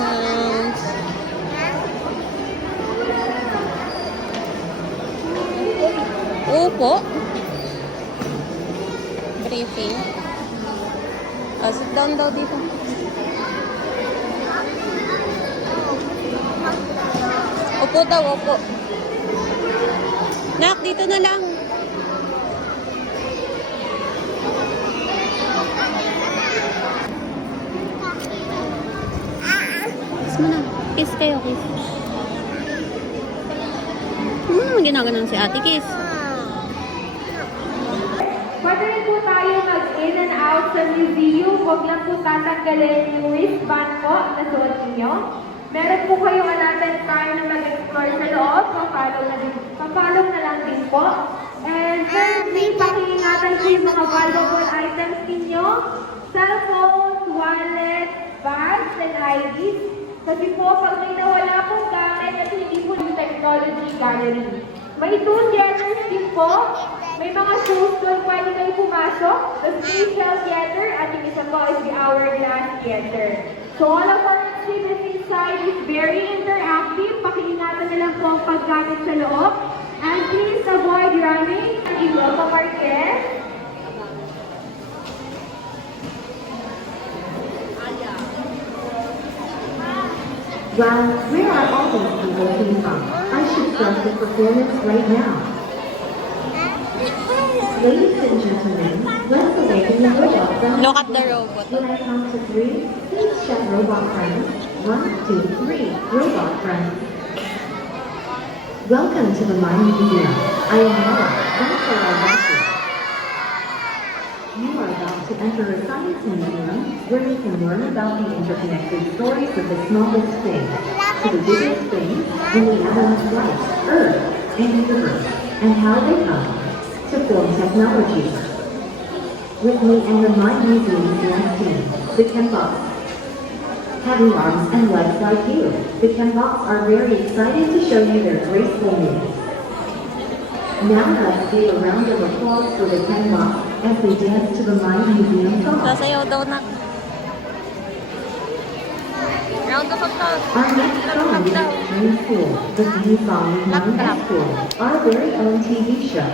announcements. Opo. Briefing. Sit down daw dito. Opo daw, opo. Nak, dito na lang. Kiss mo na. Kiss kayo, kiss. Ano naman ginaganon si Ate Kiss? Pwede rin po tayo mag-in and out sa museum. Huwag lang po tatanggalin yung wristband po na suot ninyo. Meron po kayong allotted time na mag-explore sa loob. Papalong na lang din po. And thirdly, pakiingatan po yung mga valuable items ninyo. Cellphones, wallet, bags, and IDs. Kasi po, pag may nawala pong gamit at hindi po yung technology gallery. May tool getters din po. May mga shows doon pwede kayo pumasok. The space health getter at yung isa po is the hourglass getter. So all of our activities inside is very interactive. Pakiingatan na lang po ang paggamit sa loob. And please avoid running. Welcome our guests. Well, where are all these people came from? I should start the performance right now. Ladies and gentlemen, let's awaken the robot friends. Look at the robot. When I count to 3, please shout robot friends. 1, 2, 3, robot friends. Welcome to the Mind Museum. I am Nora, one for our lecture. You are about to enter a science museum where you can learn about the interconnected stories of the smallest thing to the biggest thing in the atoms of life, Earth, and universe, and how they come to form technology. With me and the Mind Museum dance team, the Chembots. Having arms and legs like you, the Chembots are very excited to show you their graceful moves. Now let's give a round of applause for the Chembots as they dance to the Mind Museum song. Sasayaw daw na. Round of applause. Our next song is Dream School, the theme song of Mind School, our very own TV show.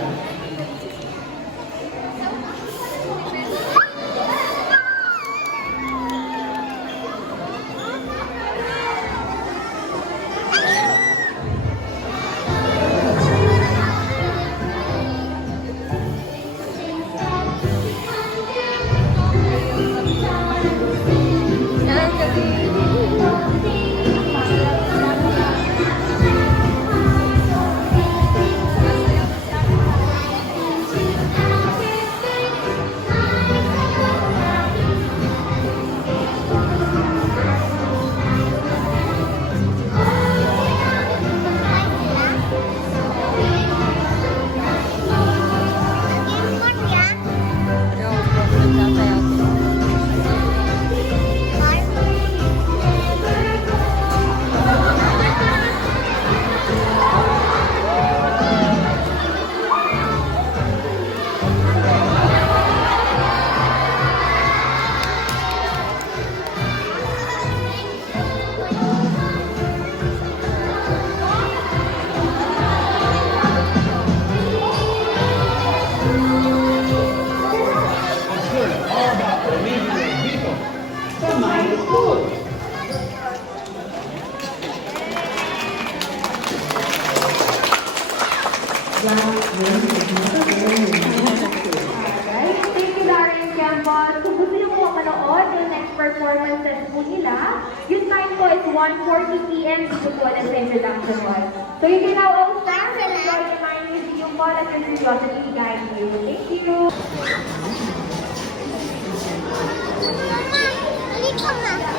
Alright, thank you Darren Campbell. Kung gusto niyo po manood yung next performances po nila, yung time po is 1:40 p.m. dito po ulit sa introduction hall. So you can now all stand and enjoy the Mind Museum po at your curiosity guide you. Thank you!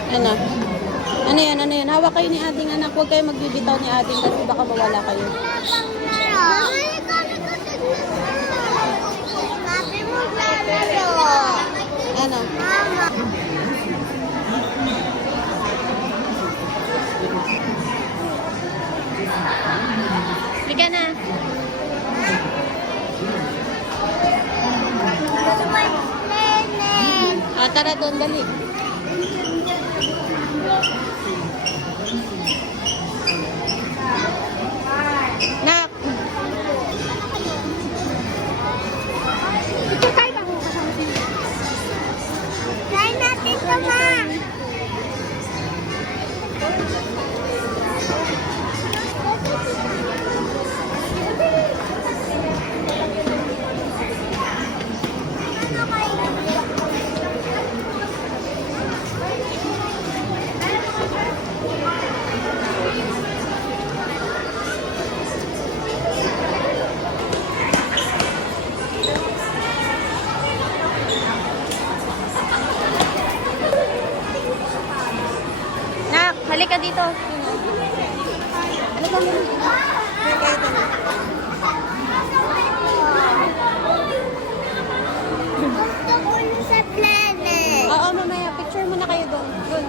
Ano? Ano yan? Ano yan? Hawak kayo ni ating anak. Huwag kayo magbibitaw ni ating kasi baka mawala kayo. Ano? Halika na. Tara doon, dali. Nak! Ito tayo ba kung kasama si try natin ito, ma! Nak, halika dito. Halika mo. Halika dito na. Gusto ko na sa planet. Oo, mamaya. Picture muna kayo doon. Doon.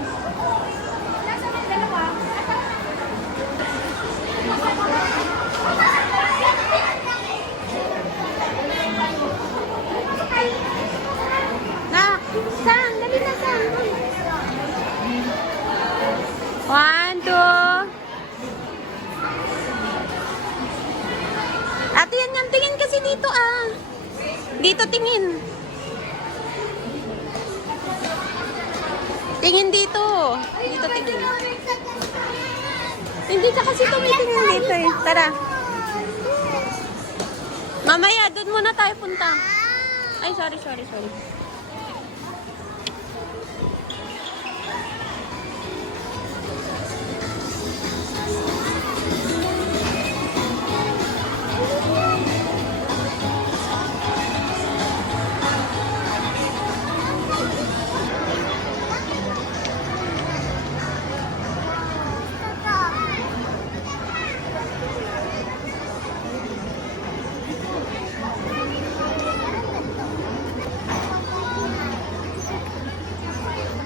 Nak! Sang! Dali na, Sang! 1, 2. Ate, yan yan. Tingin kasi dito, ah. Dito tingin. Tingin dito. Dito tingin. Hindi ka kasi tumitingin dito eh. Tara. Mamaya, doon muna tayo punta. Ay, sorry.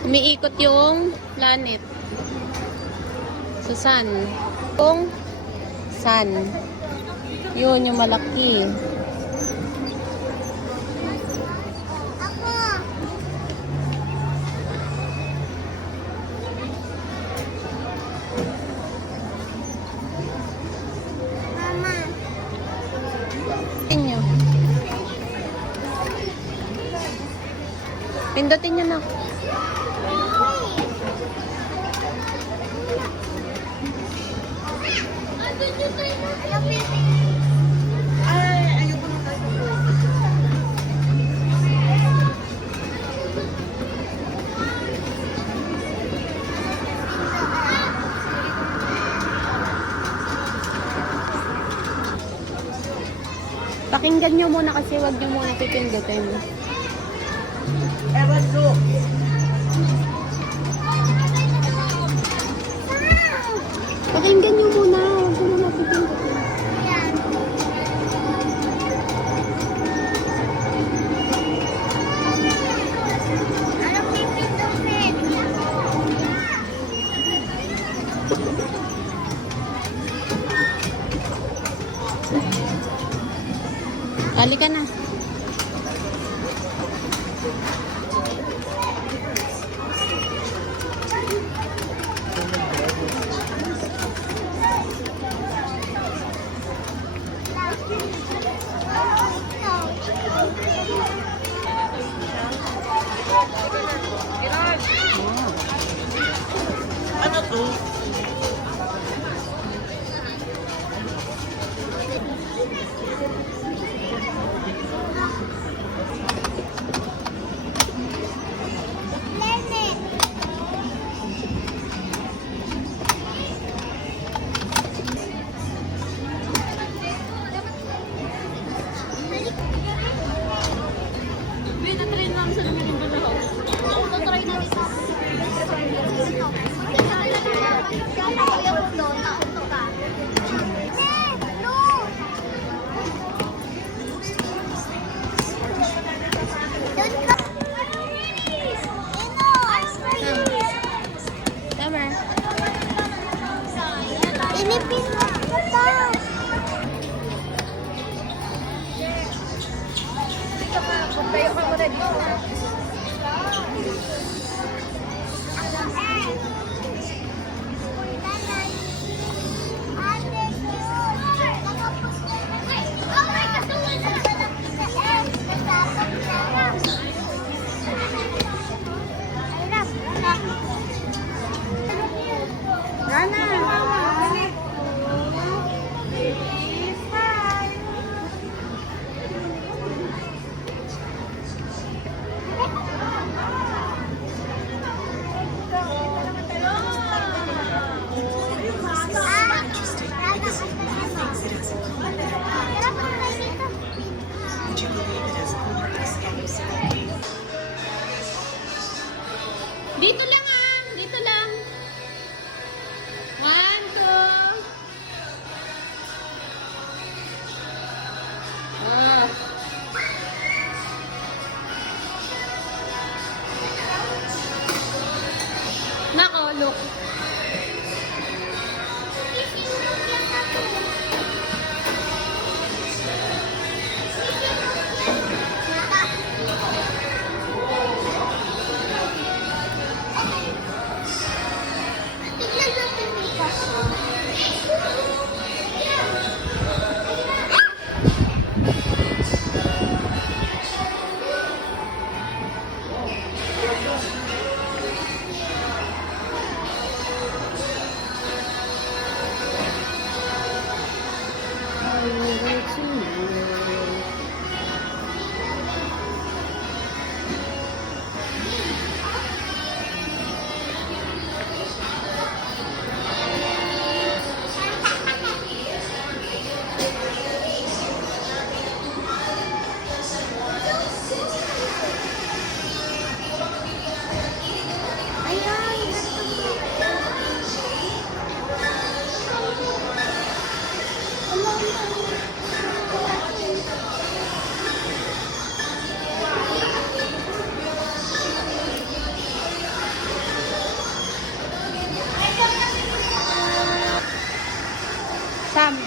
Umiikot yung planet sa sun. Yung sun. Yun yung malaki. Mama. Inyo. Pindutin nyo na. Pakinggan nyo muna kasi wag nyo muna pipindutin. Ewan ko. Pakinggan nyo muna. Wag nyo muna pipindutin. Halika na. Ano to? Dito lang ah. Dito lang. 1, 2. Ah. Nako, look. Sam.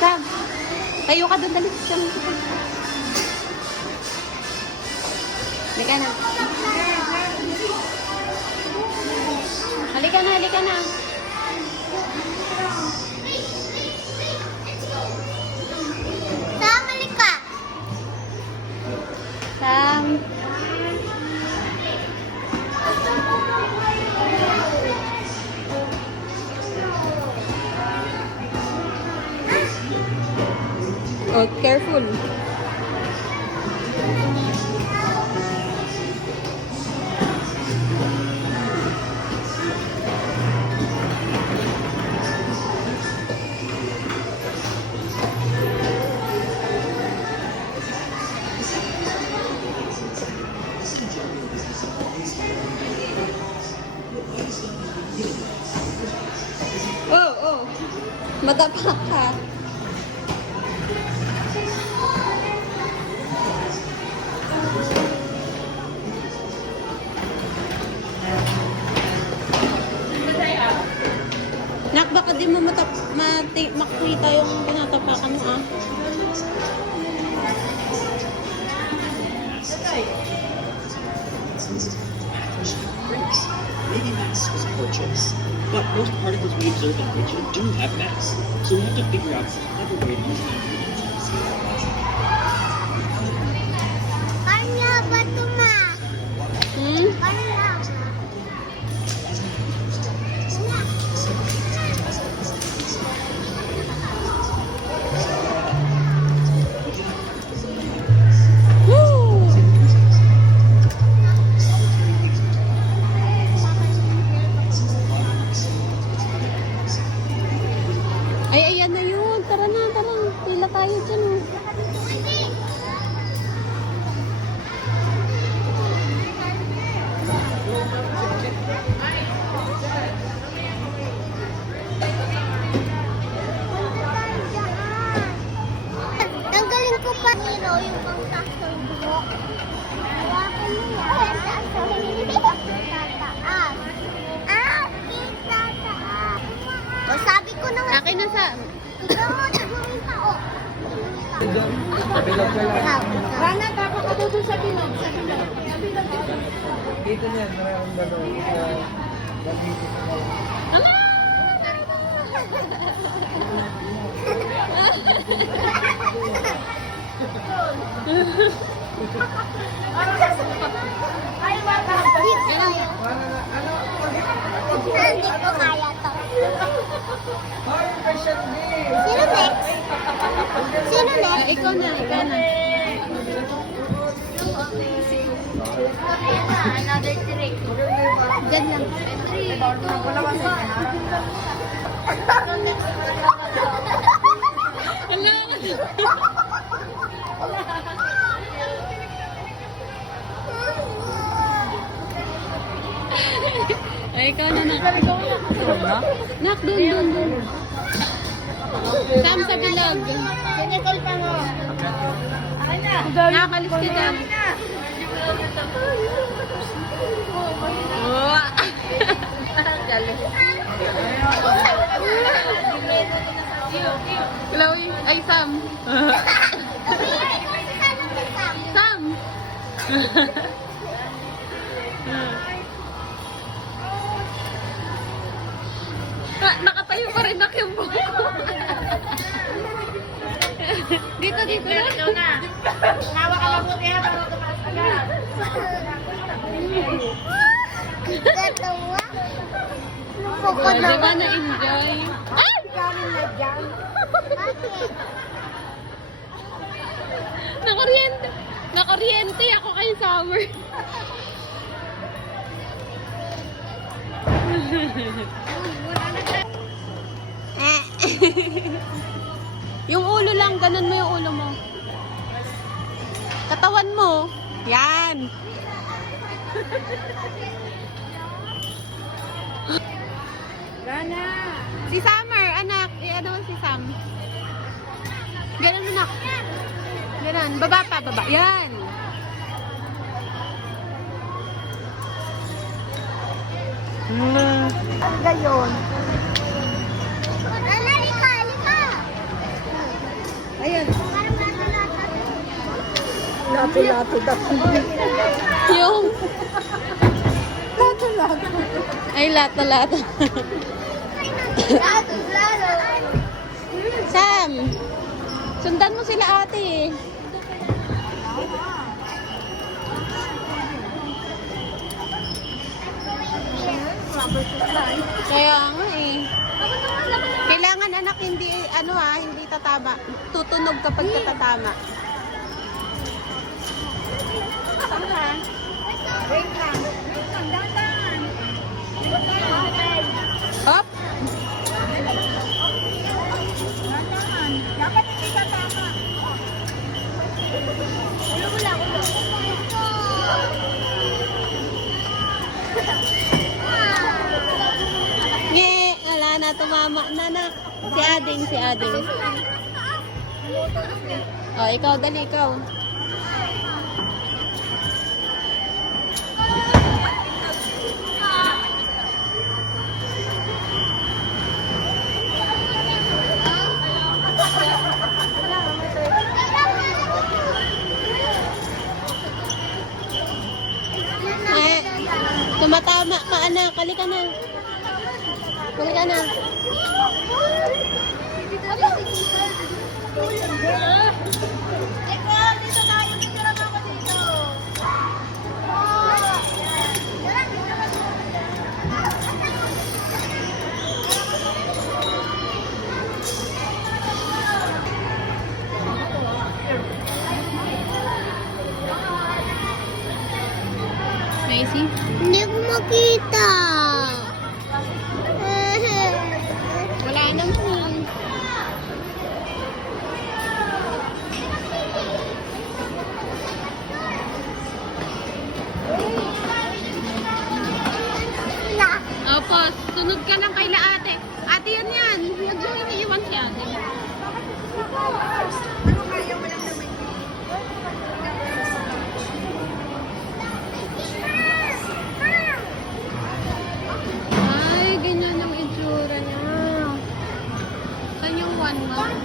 Sam. Tayo ka doon. Dali. Sam. Halika na. Halika na. Halika na. Sam, halika. Sam. Oh, careful. Oh, oh. Matapak ka. Nak, baka di mo makita yung pinatapakan mo, ah. Drinks. Maybe mass was a purchase. But most particles we observe in nature do have mass. So we have to figure out some clever way to use the ingredients to see how mass is. Kanya ba ito, ma? Hmm? Kanya. Woo! Ay, ayan na yun. Tara na, tara. Pila tayo dyan, oh. Tanggalin ko pa nilo yung pangtaas ng buhok. Hawakan mo yan. Tataas. Tataas. O, sabi ko na nga. Akin na sa... Ikaw mo, tagawin pa, o. Rana, dapat ka doon sa bilog. Sa bilog. Sa bilog. Dito niyan, maraming gano'n sa dito sa Ala! Ay, wala. Hindi ko kaya to. Ay, fashion day! Sino next? Sino Ah, next? ikaw na, ikaw na. Another trick. Diyan lang. Wala ka sa Ay, ikaw na nak. Nak, dun. Sam sa bilog. Nakakalis kita. Oh. Galing. Chloe. Ay, Sam. Sam. Nakatayo pa rin nak yung buko. Dito. Hawa ka lang mo kaya para tumaas agad. Dalawa. Di ba na-enjoy? Ay! Galing na dyan. Bakit? Nakuryente ako kay Summer. Yung ulo lang, ganun mo yung ulo mo. Katawan mo. Yan. Gana. Si Summer, anak. Ano si Sam? Ganun, anak. Ganun. Baba pa, baba. Yan. Ang gayon. Lika. Ayan. Lato-lato Yung... Lato-lato. Ay, lato-lato. Lato-lato. Sam, sundan mo sila ate. Kaya nga eh. Kailangan anak hindi hindi tatama. Tutunog kapag katatama. Wait lang. Dandan. Hop. Dapat hindi ka tama. Ulo. Nge, wala na, tumama na na. Si Ading. Oh, ikaw, dali, ikaw. Tumatama ka, anak. Halika na. Halika na. Dito tayo. Picture mo ako dito. Macy? Hindi ko makita. Wala naman. Opo, sunod ka lang kay ate. Ate, yan. Huwag mo iniiwan si ate. Ay, ganyan ang itsura niya. Saan yung 1 month?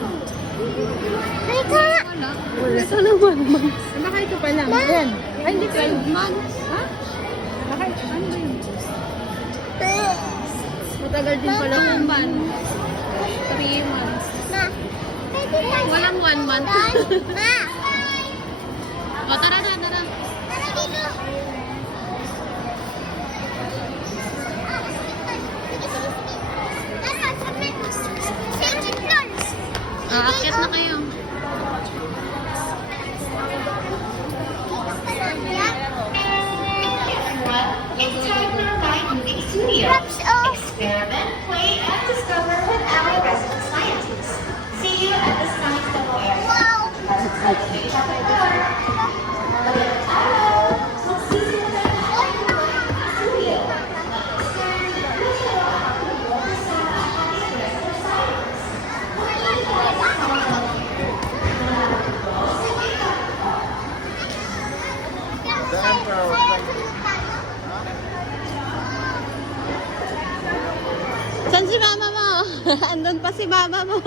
Teka! Wala. Saan ang 1 month? Baka ito pa lang. Yan. Ay, hindi 12 months. Ha? Baka ito. Ano ba yun? Matagal din pala. 2 months. 3 months. Walang 1 month. O, tara na. Aakyat na kayo. It's time for a ride moving studio. Experiment, play, and discover with our resident scientists. See you at the science demo area. Let's celebrate at the door. Magandang araw! Magsisimula na ang studio. Saan si mama mo? Andun pa si mama mo.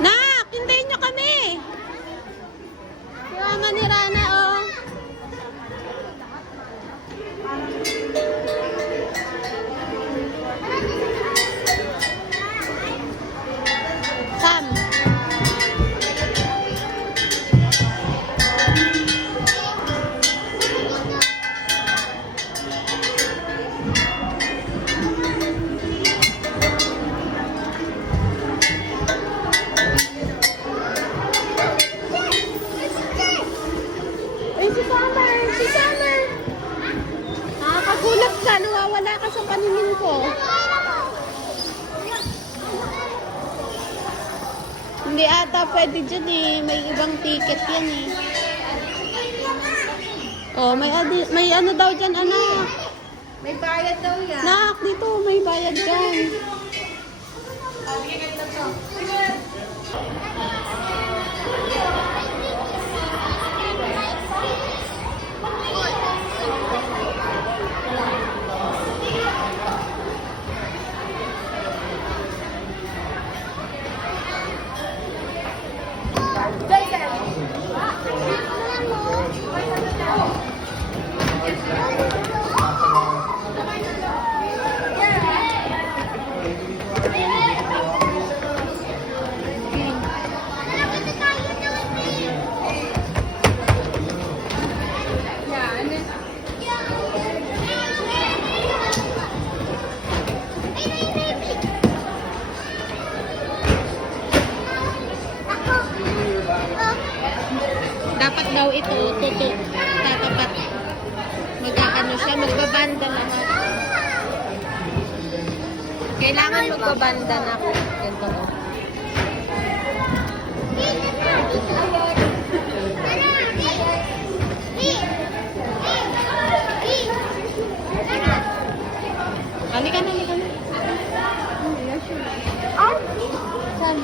Nak, hintayin nyo kami. Si mama ni Rana, oh. Sam. Ay, si Summer! Si Summer! Nakakagulat ka. Nawawala ka sa paningin ko. Hindi ata pwede dyan eh. May ibang ticket yan eh. Oh, may ano daw dyan, anak. May bayad daw yan. Nak, dito, may bayad dyan. Dapat daw ito, tatapat. Mag-ano siya, magbabanda lahat. Kailangan magbabanda na ako. Ganito ko. Halika na, halika na. Saan?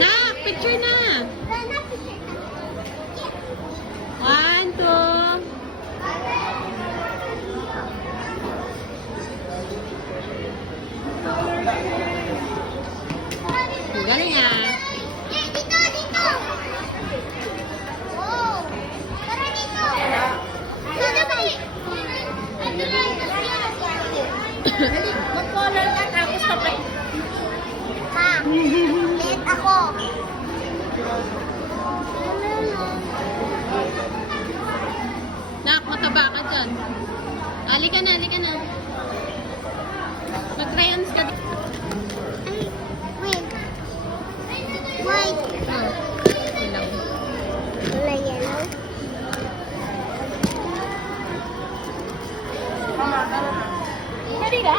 Nak, picture na. 1, 2. Ang galing ah. Mag-color ka tapos kapag... Late ako. Nak, mataba ka dyan. Halika na, halika na. Mag-crayons ka. Wait. Wait. Ilaw. Wala yellow. Dali ka?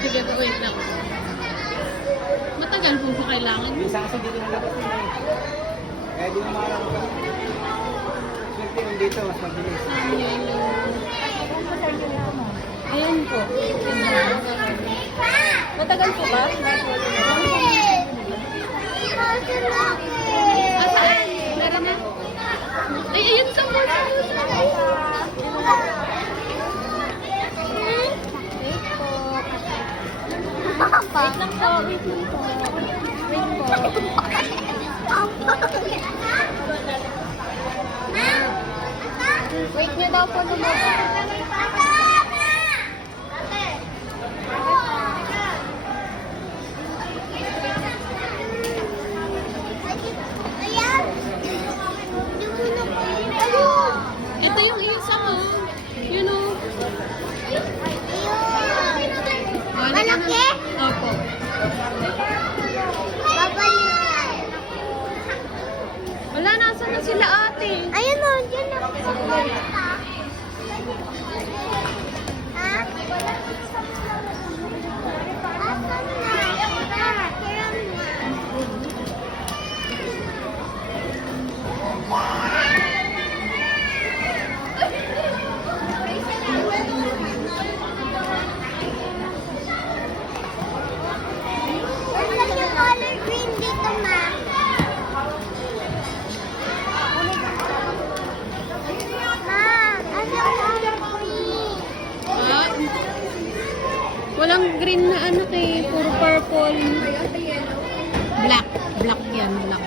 Sige, wait lang. Matagal po ba kailangan? Minsan kasi dito nalabas nila eh. Kaya di na maharap ka. Swerte yung dito, mas mabilis. Ayan po. Matagal po ba? Saan? Meron na? Ay, ayun sa mga. Wait lang po. Wait lang po. Wait niyo daw po lumabas. Where's yung color green dito, ma? Ma, ano yung color green? Ah, walang green na anak eh. Puro purple. Black. Black yan. Black.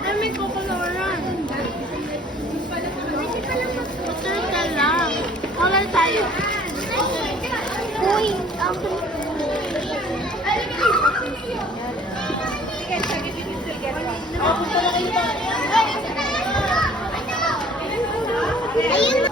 Ay, may kukuluran. Color ka lang. Color tayo. Uy, ayun.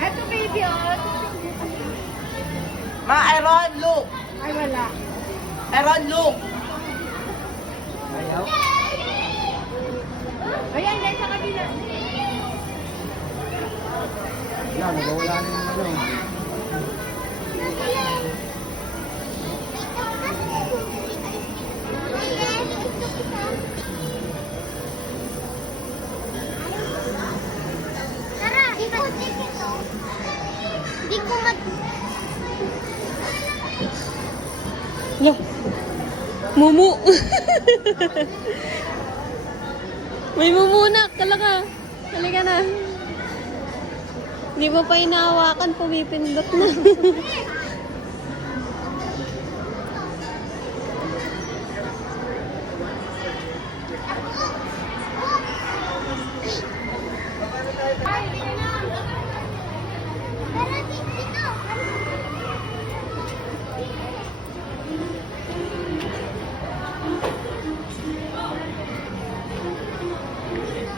Ito baby, oh. Ma, Aaron, look! Ay, wala. Aaron, look! Ayaw? Ayan, guys, sa kabila. Yan, nagawala na yung ano. Tara, ikot. Hindi ko Lo. Mumu. May mumunak. Talaga. Halika na. Hindi mo pa inahawakan. Pumipindot na. Tara, dito.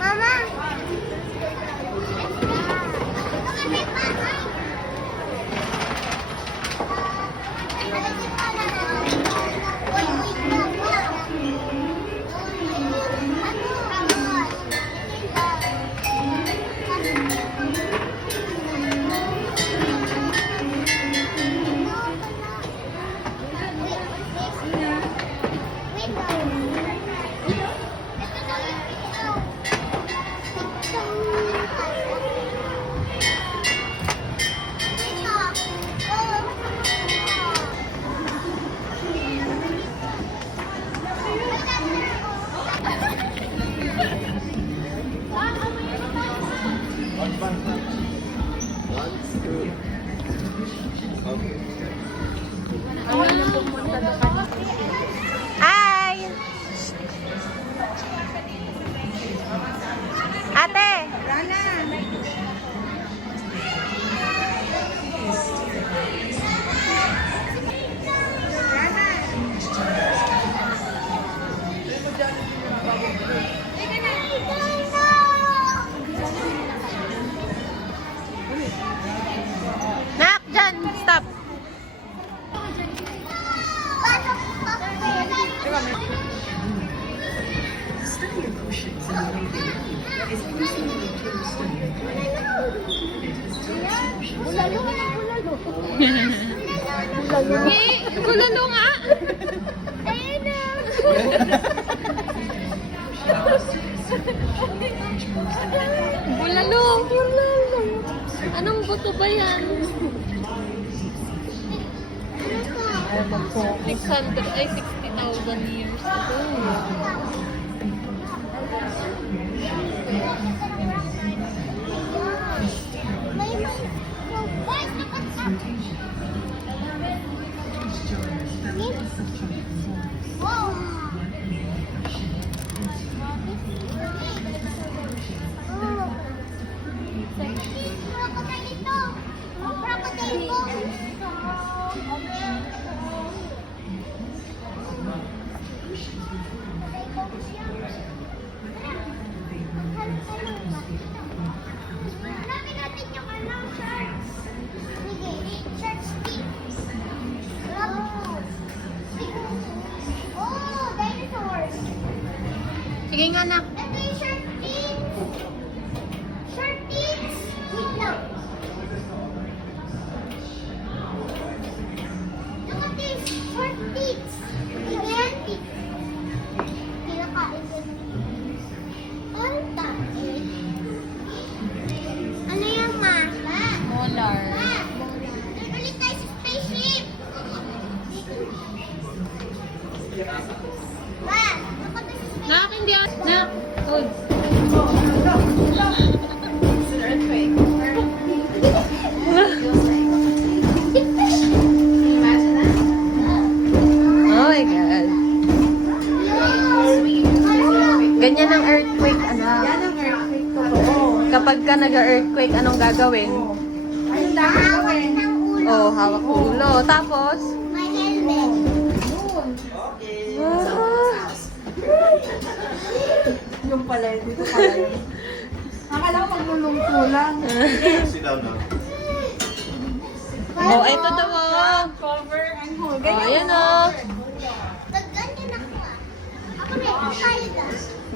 Mama. Hi! Ate! Nak, dyan! Stop! Study of oceans and marine behavior is increasingly a tool study of life. It has taught oceans Bulalo nga. Ayun na. Bulalo. Anong buto ba yan? 600 ay 60,000 years ago. Hanapin natin yung anong sharks. Sige, shark stick. Oh, dinosaurs. Sige nga na. Ito yung shark teeth. Shark teeth. Wait lang. Look at this. Shark teeth. Ayan. Pinakain ko. Ang tae. Ano yung ma? Molar. Ma! Doon ulit tayo sa spaceship. Ma! Look at this spaceship. Nak, hindi ako. Nak. Hold. Oh my God. Ganyan ang earthquake, anak. Yan ang earthquake, totoo. Kapag ka nag-earthquake, anong gagawin? Hawak ng ulo. Oh, hawak ulo. Tapos? May helmet. Yung pala, dito pala yun. Akala ko maglulungko lang. Oh, ito daw. Oh. Cover and hold. Oh, ayan oh. Ganyan ako ah. Ako may papaya.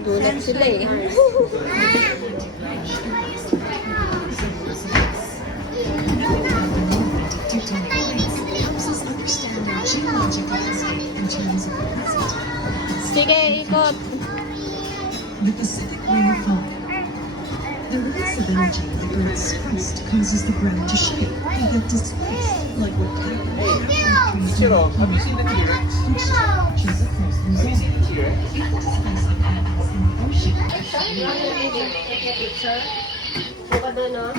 Gulat sila eh. Sige, ikot. The Pacific Ring of Fire. The release of energy in the Earth's crust causes the ground to shake and get displaced, like what happened Chiro, have you seen the T-Rex? across the Have you seen the T-Rex? Buka doon, no?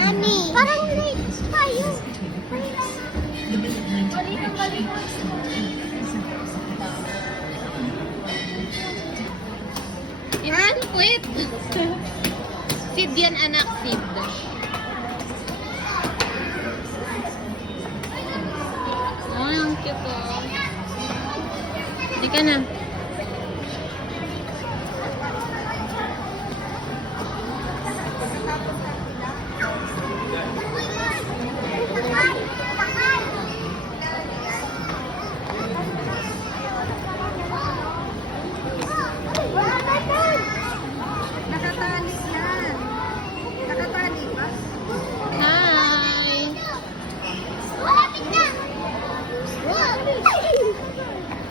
Nani, parang late tayo. Iman, quit! Sid yan, anak, Sid. Oh, ang cute, oh. Hindi ka na. Nakatali yan. Nakatali ba? Hi! Malapit na.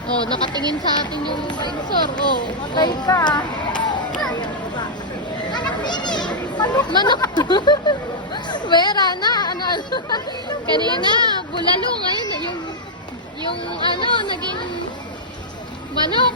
Oh, nakatingin sa atin yung sensor, oh. Patay ka. Anak nini. Manok! Wera na, ano. Kanina, bulalo, ngayon, yung ano, naging manok.